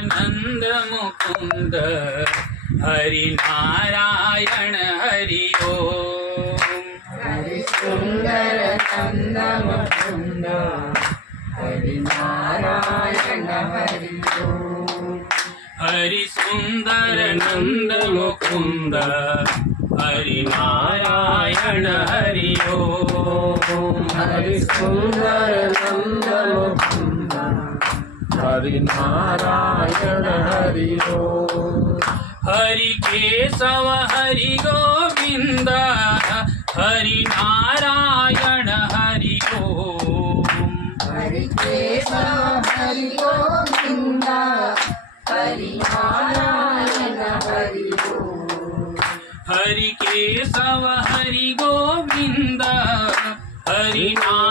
नंद मुकुंद हरि नारायण हरि ओम। हरि सुंदर नंद मुकुंद हरि नारायण हरि ओम। हरि सुंदर नंद मुकुंद हरि नारायण हरि ओम। हरि सुंदर नंद मुकुंद हरि नारायण हरि ओम। हरि केशव हरि गोविंद हरि नारायण हरि ओम। हरि केशव हरि गोविंद हरि नारायण हरि ओम। हरि केशव हरि गोविंद हरि नारायण